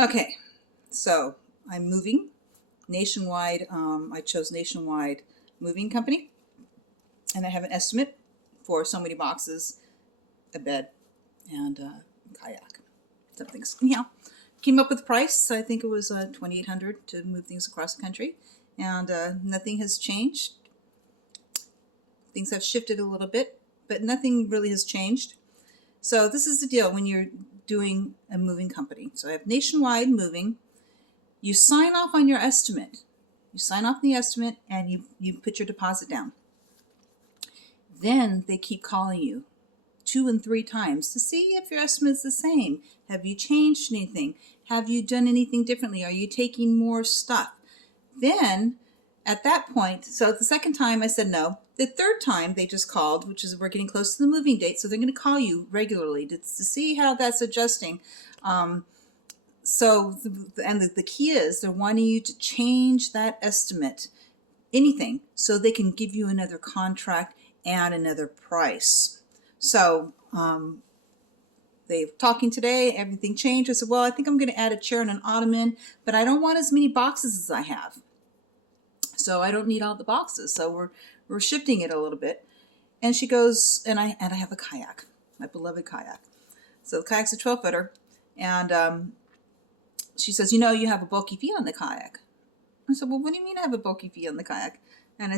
Okay, so I'm moving Nationwide. I chose Nationwide Moving Company, and I have an estimate for so many boxes, a bed, and a kayak. Some things. Anyhow, came up with the price. I think it was $2,800 to move things across the country, and nothing has changed. Things have shifted a little bit, but nothing really has changed. So this is the deal when you're doing a moving company. So I have Nationwide Moving. You sign off on your estimate. You sign off the estimate and you put your deposit down. Then they keep calling you 2 and 3 times to see if your estimate's the same. Have you changed anything? Have you done anything differently? Are you taking more stuff? Then at that point, so the second time I said no. The third time they just called, which is we're getting close to the moving date, so they're going to call you regularly to see how that's adjusting. So the key is they're wanting you to change that estimate, anything, so they can give you another contract and another price. So they're talking today, everything changed. I said, well, I think I'm going to add a chair and an ottoman, but I don't want as many boxes as I have. So I don't need all the boxes. So we're shifting it a little bit. And she goes, and I have a kayak, my beloved kayak. So the kayak's a 12-footer. And she says, you know, you have a bulky fee on the kayak. I said, well, what do you mean I have a bulky fee on the kayak? And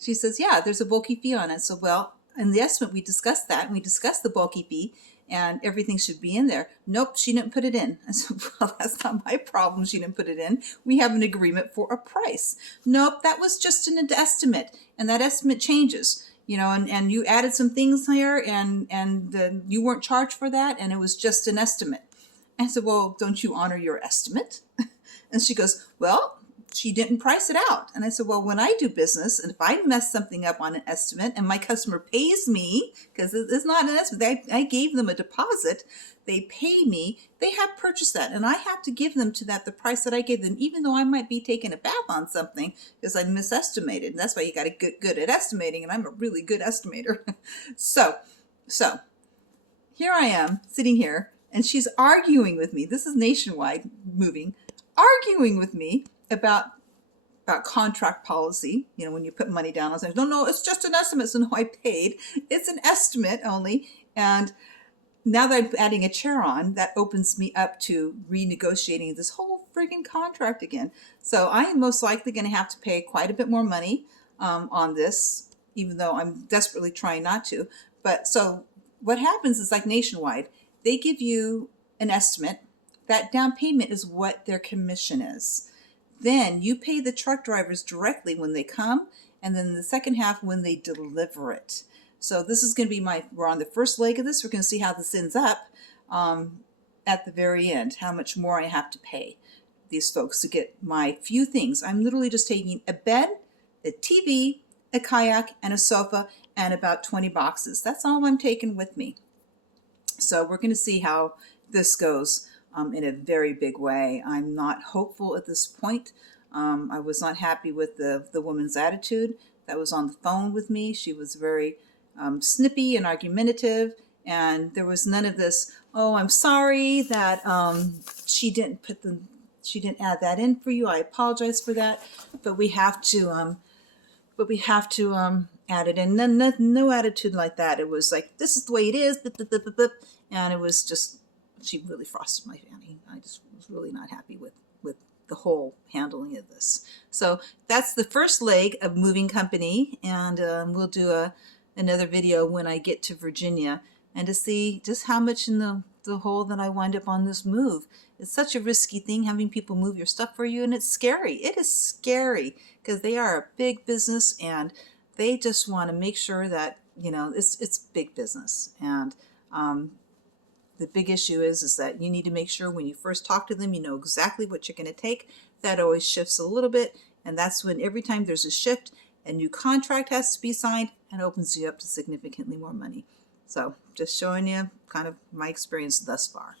she says, yeah, there's a bulky fee on it. So, well, in the estimate, we discussed that, and we discussed the bulky fee, and everything should be in there. Nope, she didn't put it in. I said, well, that's not my problem. She didn't put it in. We have an agreement for a price. Nope, that was just an estimate, and that estimate changes. You know, and you added some things here, and you weren't charged for that, and it was just an estimate. I said, well, don't you honor your estimate? And she goes, well, she didn't price it out. And I said, well, when I do business, and if I mess something up on an estimate and my customer pays me, because it's not an estimate, I gave them a deposit, they pay me, they have purchased that, and I have to give them to that the price that I gave them, even though I might be taking a bath on something because I misestimated. And that's why you got to get good at estimating, and I'm a really good estimator. So here I am sitting here, and she's arguing with me. This is Nationwide Moving, arguing with me about contract policy. You know, when you put money down, I was like, no, it's just an estimate. So no, I paid. It's an estimate only. And now that I'm adding a chair on, that opens me up to renegotiating this whole friggin' contract again. So I am most likely going to have to pay quite a bit more money on this, even though I'm desperately trying not to. But so what happens is, like Nationwide, they give you an estimate. That down payment is what their commission is. Then you pay the truck drivers directly when they come, and then the second half when they deliver it. So this is going to be we're on the first leg of this. We're going to see how this ends up at the very end, how much more I have to pay these folks to get my few things. I'm literally just taking a bed, a TV, a kayak, and a sofa, and about 20 boxes. That's all I'm taking with me. So we're going to see how this goes. In a very big way. I'm not hopeful at this point. I was not happy with the woman's attitude that was on the phone with me. She was very snippy and argumentative, and there was none of this, oh, I'm sorry that she didn't add that in for you. I apologize for that, but we have to add it in. No attitude like that. It was like, this is the way it is, and it was just, she really frosted my fanny. I just was really not happy with the whole handling of this. So that's the first leg of Moving Company, and we'll do another video when I get to Virginia, and to see just how much in the hole that I wind up on this move. It's such a risky thing, having people move your stuff for you, and it's scary. It is scary because they are a big business, and they just want to make sure that, you know, it's big business. And the big issue is that you need to make sure when you first talk to them, you know exactly what you're going to take. That always shifts a little bit. And that's when every time there's a shift, a new contract has to be signed and opens you up to significantly more money. So just showing you kind of my experience thus far.